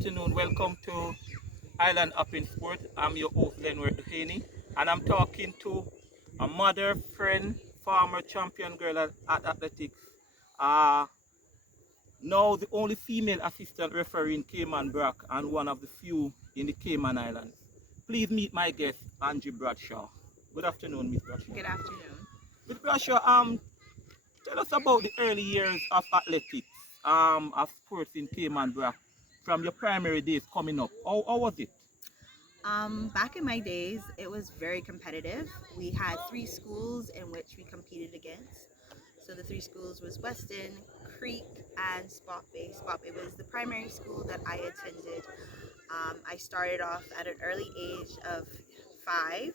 afternoon. Welcome to Island Up in Sport. I'm your host, Lenward Duhaney, and I'm talking to a mother, friend, former champion girl at athletics. Uh, Now the only female assistant referee in Cayman Brac and one of the few in the Cayman Islands. Please meet my guest, Anjuli Bradshaw. Good afternoon, Miss Bradshaw. Good afternoon. Miss Bradshaw, tell us about the early years of athletics, of sports in Cayman Brac, from your primary days coming up. How was it? Back in my days, it was very competitive. We had three schools in which we competed against. So the three schools was Weston, Creek, and Spot Bay. Spot Bay was the primary school that I attended. I started off at an early age of 5,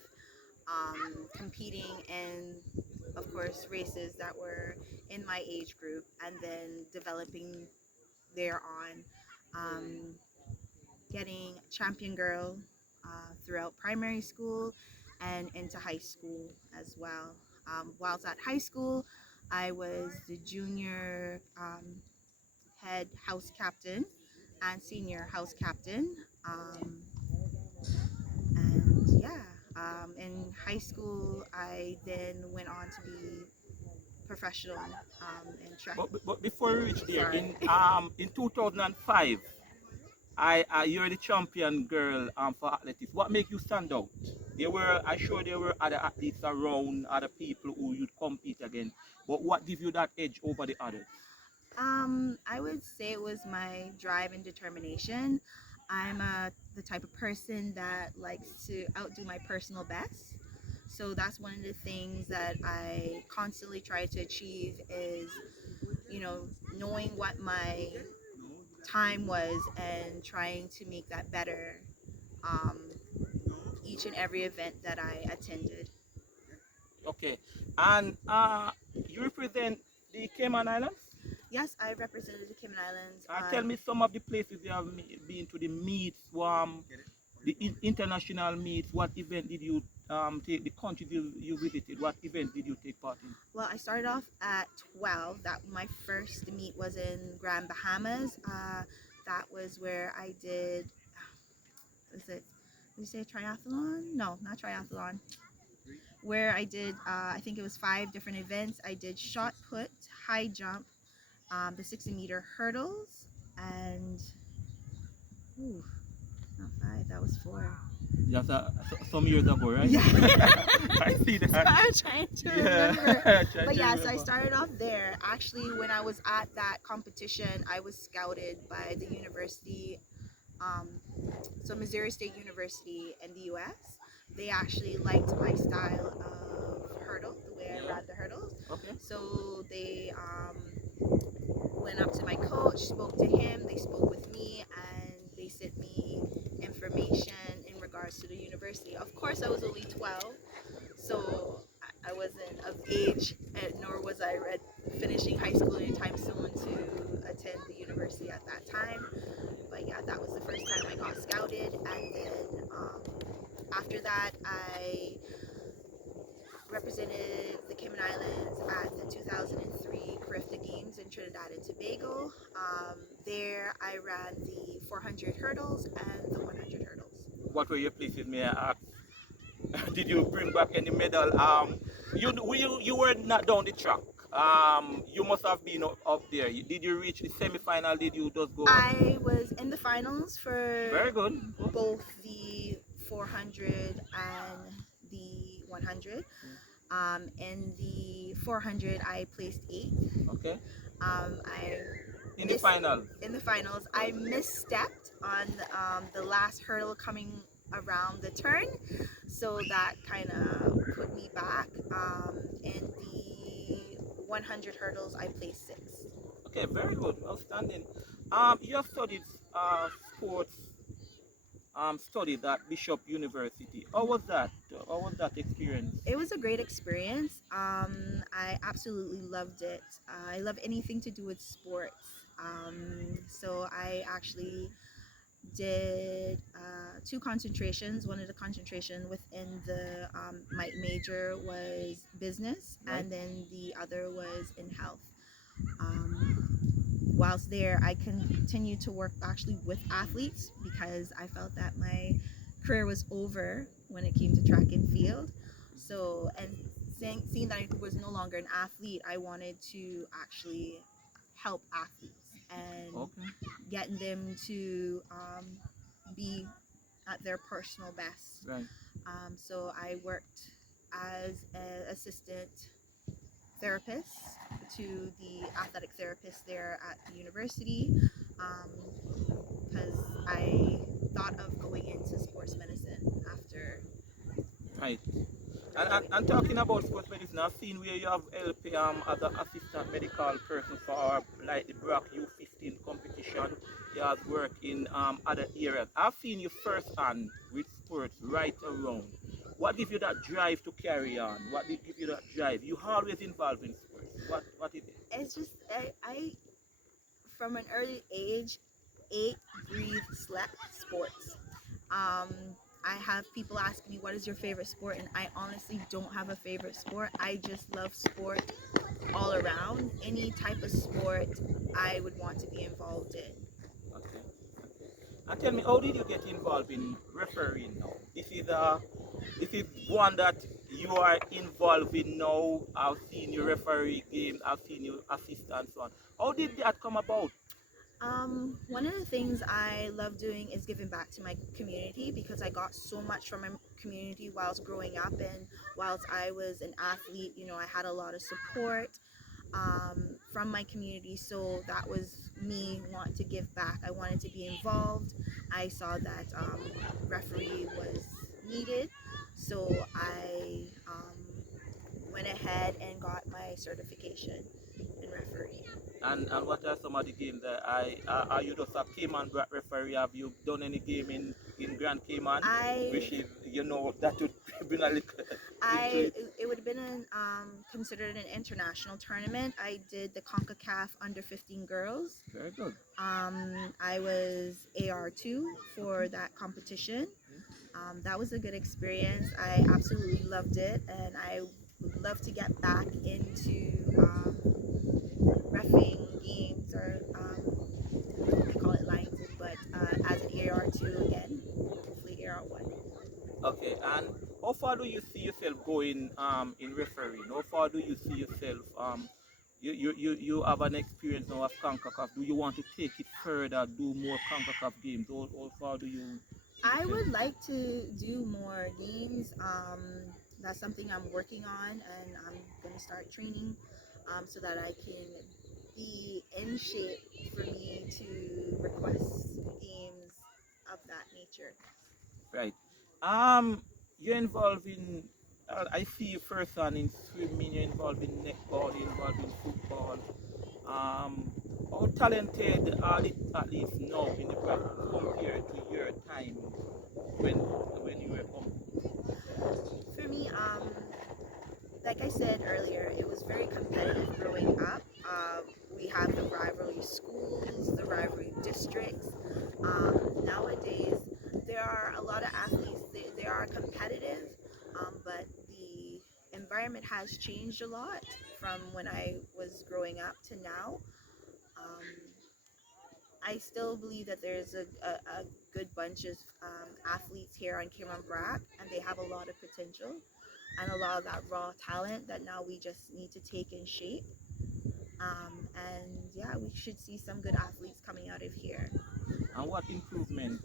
competing in, of course, races that were in my age group, and then developing thereon. Um, Getting champion girl throughout primary school and into high school as well. Whilst at high school, I was the junior head house captain and senior house captain. Um, and yeah, in high school, I then went on to be professional in track. But before we reach there, Sorry. in 2005, you're the champion girl for athletics. What make you stand out? I'm sure there were other athletes around, other people who you'd compete against. But what gives you that edge over the others? I would say it was my drive and determination. I'm the type of person that likes to outdo my personal best. So that's one of the things that I constantly try to achieve is, knowing what my time was and trying to make that better um, each and every event that I attended. Okay, and you represent the Cayman Islands. Yes, I represented the Cayman Islands Tell on. me some of the places you have been to, the meets, the international meets. What event did you take? The countries you visited. What event did you take part in? Well, I started off at 12. That my first meet was in Grand Bahamas. That was where I did. Was it? Did you say triathlon? No, not triathlon. Where I did, I think it was 5 different events. I did shot put, high jump, the 60-meter hurdles, and ooh, not 5. That was 4. Just some years ago, right? Yeah. I see So that. I'm trying to remember. Yeah. But yeah, so I started off there. Actually, when I was at that competition, I was scouted by the university, um, so Missouri State University in the U.S. They actually liked my style of hurdle, the way I Yeah. ran the hurdles. Okay. So they went up to my coach, spoke to him, they spoke with me, and they sent me information in regards to the university. Of course, I was only 12, so I wasn't of age, nor was I finishing high school anytime soon to attend the university at that time. But yeah, that was the first time I got scouted, and then after that, I represented the Cayman Islands at the 2003 Carifta Games in Trinidad and Tobago. There, I ran the 400 hurdles and the 100 hurdles. What were your places, may I ask? Did you bring back any medal? You were not down the track. You must have been up there. Did you reach the semi-final? Did you just go on? I was in the finals Very for good. both the 400 and the 100. In the 400, I placed 8th. Okay. I In the final. in the finals. I misstepped on the last hurdle coming around the turn, so that kind of put me back. In the 100 hurdles, I placed 6th. Okay, very good. Outstanding. You have studied sports studied at Bishop University. How was that? How was that experience? It was a great experience. I absolutely loved it. I love anything to do with sports. So I actually did 2 concentrations. One of the concentration within the my major was business, Right. and then the other was in health. Um, whilst there, I continued to work actually with athletes because I felt that my career was over when it came to track and field. So, and seeing that I was no longer an athlete, I wanted to actually help athletes and Okay. getting them to be at their personal best. Right. So I worked as an assistant therapist to the athletic therapist there at the university because I thought of going into sports medicine after Right. And graduating. talking about sports medicine, I've seen where you have helped as an assistant medical person for like the Brac U15 competition. You have worked in other areas. I've seen you firsthand with sports right around. What gives you that drive to carry on? What did give you that drive? You always involved in sports. What is it? It's just I from an early age ate, breathe, slept sports. Um, I have people asking me what is your favorite sport, and I honestly don't have a favorite sport. I just love sport all around. Any type of sport I would want to be involved in. Okay. And tell me, how did you get involved in refereeing now? This is one that you are involved in now. I've seen you referee games, I've seen you assist and so on. How did that come about? One of the things I love doing is giving back to my community because I got so much from my community whilst growing up and whilst I was an athlete. You know, I had a lot of support from my community, so that was me wanting to give back. I wanted to be involved. I saw that referee was needed, so I went ahead and got my certification in refereeing. And what are some of the games that are you just a Cayman Brac referee? Have you done any game in Grand Cayman? I Which is, that would bring a little into I it. it would have been considered an international tournament. I did the CONCACAF under 15 girls. Very good. I was AR2 Okay. for that competition. Mm. That was a good experience. I absolutely loved it, and I would love to get back into refing games or they call it lines, but as an AR2 again, hopefully AR1. Okay, and how far do you see yourself going in refereeing? How far do you see yourself you have an experience now of CONCACAF. Do you want to take it further, do more CONCACAF games? How far do you see I yourself? would like to do more games. That's something I'm working on, and I'm gonna start training so that I can be in shape for me to request games of that nature. Right. You're involved in I see you first on in swimming, you're involved in netball, you're involved in football. Um, how talented are the athletes now in the bracket compared to your time when when you were up? For me, like I said earlier, it was very competitive growing up. We have the rivalry schools, the rivalry districts. Nowadays, there are a lot of athletes. They are competitive, but the environment has changed a lot from when I was growing up to now. Um, I still believe that there's a good bunch of athletes here on Cayman Brac, and they have a lot of potential and a lot of that raw talent that now we just need to take in shape. And yeah, we should see some good athletes coming out of here. And what improvement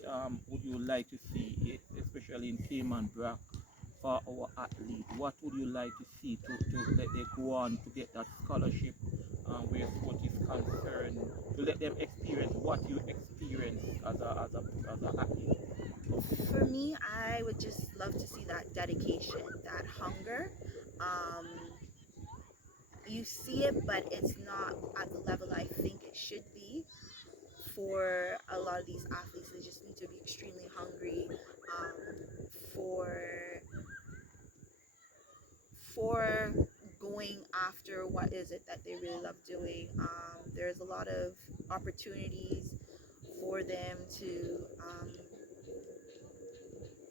would you like to see, especially in Cayman Brac, for our athlete? What would you like to see to let them go on to get that scholarship where sport is concerned, to let them experience what you experience as a athlete? For me, I would just love to see that dedication, that hunger. Um, you see it, but it's not at the level I think it should be. For a lot of these athletes, they just need to be extremely hungry for for going after what is it that they really love doing. There's a lot of opportunities for them to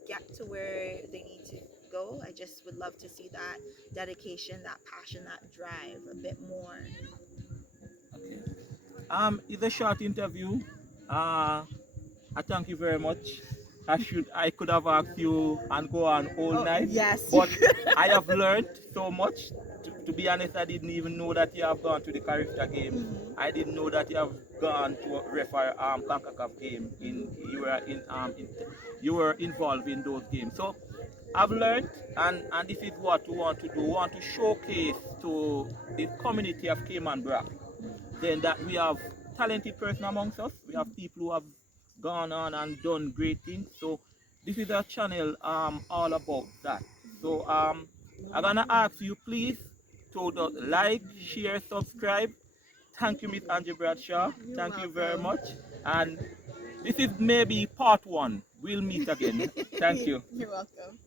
get to where they need to go. I just would love to see that dedication, that passion, that drive a bit more. Okay. It's a short interview. I thank you very much. I could have asked you and go on all Oh, night, yes. but I have learned so much. To be honest, I didn't even know that you have gone to the Carifta game. I didn't know that you have gone to a refer CONCACAF game. You were involved in those games. So I've learned, and this is what we want to do. We want to showcase to the community of Cayman Brac then that we have talented person amongst us. We have people who have gone on and done great things. So this is a channel all about that. So I'm gonna ask you please to like, share, subscribe. Thank you, Miss Anjuli Bradshaw. You're Thank you very welcome. much. And this is maybe part one. We'll meet again. Thank you. You're welcome.